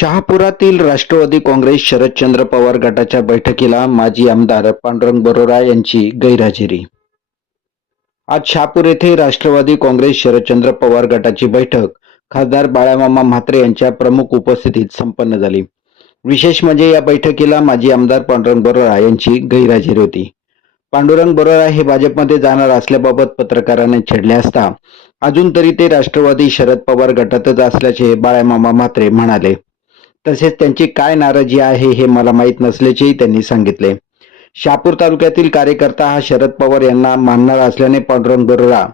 शहापुरातील राष्ट्रवादी काँग्रेस शरदचंद्र पवार गटाच्या बैठकीला माजी आमदार पांडुरंग बरोरा यांची गैरहजेरी. आज शहापूर येथे राष्ट्रवादी काँग्रेस शरदचंद्र पवार गटाची बैठक. खासदार बाळामामा म्हात्रे यांच्या प्रमुख उपस्थितीत संपन्न झाली. विशेष म्हणजे या बैठकीला माजी आमदार पांडुरंग बरोरा यांची गैरहजेरी होती. पांडुरंग बरोरा हे भाजपमध्ये जाणार असल्याबाबत पत्रकारांनी छेडले असता अजून तरी ते राष्ट्रवादी शरद पवार गटातच असल्याचे बाळामामा म्हात्रे म्हणाले. तसेच त्यांची काय नाराजी आहे हे मला माहीत नसल्याचेही त्यांनी सांगितले. शापूर तालुक्यातील कार्यकर्ता हा शरद पवार यांना मानणार असल्याने पांडुरंग बरोरा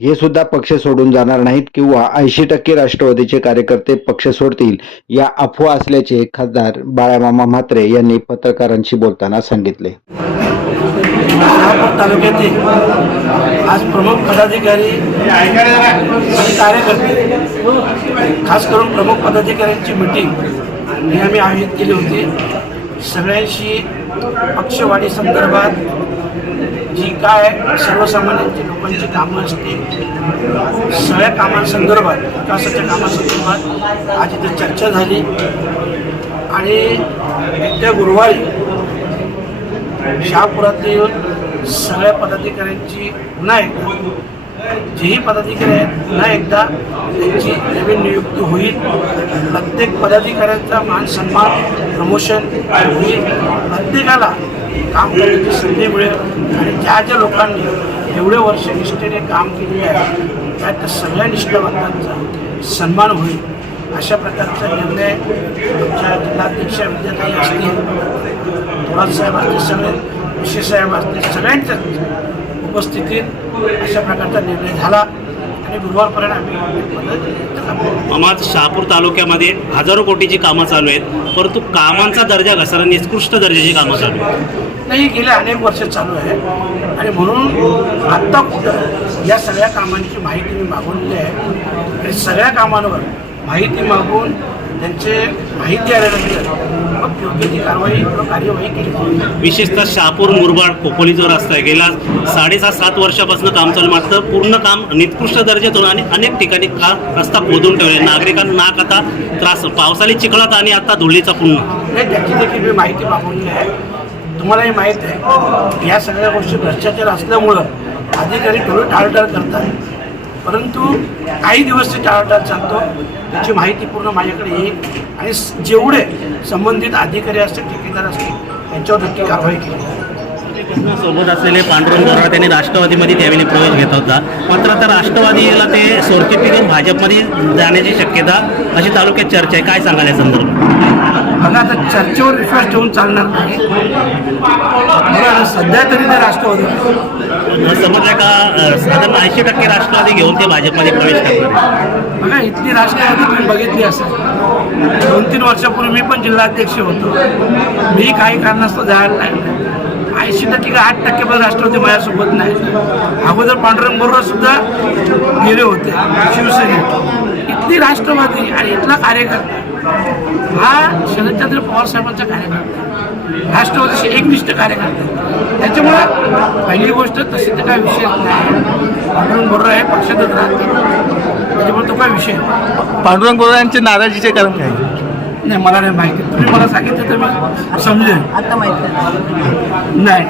हे सुद्धा पक्ष सोडून जाणार नाहीत किंवा ऐंशी टक्के राष्ट्रवादीचे कार्यकर्ते पक्ष सोडतील या अफवा असल्याचे खासदार बाळामामा म्हात्रे यांनी पत्रकारांशी बोलताना सांगितले. शहापूर तालुक्यातील आज प्रमुख पदाधिकारी आणि कार्यकर्ते खास करून प्रमुख पदाधिकाऱ्यांची मीटिंग ही आम्ही आयोजित केली होती. सगळ्यांशी पक्षवाढी संदर्भात जी काय सर्वसामान्यांची लोकांची कामं असतील सगळ्या कामांसंदर्भात विकासाच्या कामासंदर्भात आज इथे चर्चा झाली. आणि येत्या गुरुवारी शहापुरातील सगळ्या पदाधिकाऱ्यांची पुन्हा एकदा जेही पदाधिकारी आहेत पुन्हा एकदा त्यांची नवीन नियुक्ती होईल. प्रत्येक पदाधिकाऱ्यांचा मान सन्मान प्रमोशन होईल. प्रत्येकाला काम करण्याची संधी मिळेल. आणि ज्या ज्या लोकांनी एवढे वर्ष निष्ठेने काम केलेले आहे त्या सगळ्या निष्ठावंतांचा सन्मान होईल. अशा प्रकारचा निर्णय आमच्या जिल्हाध्यक्ष विद्याताई असतील. थोरात साहेब असतील सगळे विशेष साहेब असतील सगळ्यांच्याच उपस्थितीत अशा प्रकारचा निर्णय झाला. आणि गुरुवारपर्यंत आम्ही शहापूर तालुक्यामध्ये हजारो कोटीची कामं चालू आहेत. परंतु कामांचा दर्जा घसरला निकृष्ट दर्जाची कामं चालू आहेत. नाही गेले अनेक वर्ष चालू आहे आणि म्हणून आत्ता कुठं या सगळ्या कामांची माहिती मी मागवलेली आहे. आणि सगळ्या कामांवर माहिती मागून त्यांचे माहिती आल्यानंतर मग योग्य ती कारवाई किंवा कार्यवाही केली. जाईल विशेषतः शहापूर मुरबाड खोपोली जो रस्ता आहे गेल्या साडेसात सात वर्षापासून काम चालू आहे. मात्र पूर्ण काम निकृष्ट दर्जातून आणि अनेक ठिकाणी का रस्ता खोदून ठेवले. नागरिकांना नाक आता त्रास पावसाळी चिखलात आणि आता धुळीचा पुन्हा. नाही त्याची देखील मी माहिती मागवली आहे. तुम्हालाही माहीत आहे. या सगळ्या गोष्टी भ्रष्टाचार असल्यामुळं अधिकारी थोडं टाळटाळ करतात परंतु काही दिवस ते टाळाटाळ चालतो. त्याची माहिती पूर्ण माझ्याकडे येईल. आणि जेवढे संबंधित अधिकारी असतील ठेकेदार असतील त्यांच्यावर नक्की कारवाई केली सोबत असलेले पांडुरंग बरोबर त्यांनी राष्ट्रवादीमध्ये त्यावेळी प्रवेश घेत होता. मात्र आता राष्ट्रवादीला ते सोडके भाजपमध्ये जाण्याची शक्यता अशी तालुक्यात चर्चा आहे. काय सांगाल या संदर्भात? बघा आता चर्चेवर विश्वास ठेवून चालणार नाही. बघा सध्या तरी ते राष्ट्रवादी समजलं का साधारण ऐंशी टक्के राष्ट्रवादी घेऊन ते भाजपमध्ये प्रवेश करणार. बघा इथली राष्ट्रवादी तुम्ही बघितली असेल. दोन तीन वर्षापूर्वी मी पण जिल्हाध्यक्ष होतो. मी काही कारणास्तव जायला नाही. ऐंशी टक्के का आठ टक्के पण राष्ट्रवादी माझ्यासोबत नाही. अगोदर पांडुरंग बरोबर सुद्धा गेले होते शिवसेनेत. इथली राष्ट्रवादी आणि इथला कार्यकर्ता हा शरदचंद्र पवार साहेबांचा कार्यकर्ता राष्ट्रवादीचे राष्ट्रवादीशी एकनिष्ठ कार्यकर्ता त्याच्यामुळं पहिली गोष्ट तशी तर काय विषय नाही. पांडुरंग बरोबर आहे पक्षातच राहते त्याच्यामुळे तो काय विषय पांडुरंग बरोबर यांचे नाराजीचे कारण काय? नाही मला नाही माहिती. तुम्ही मला सांगितलं तर मी समजेल आता माहिती नाही.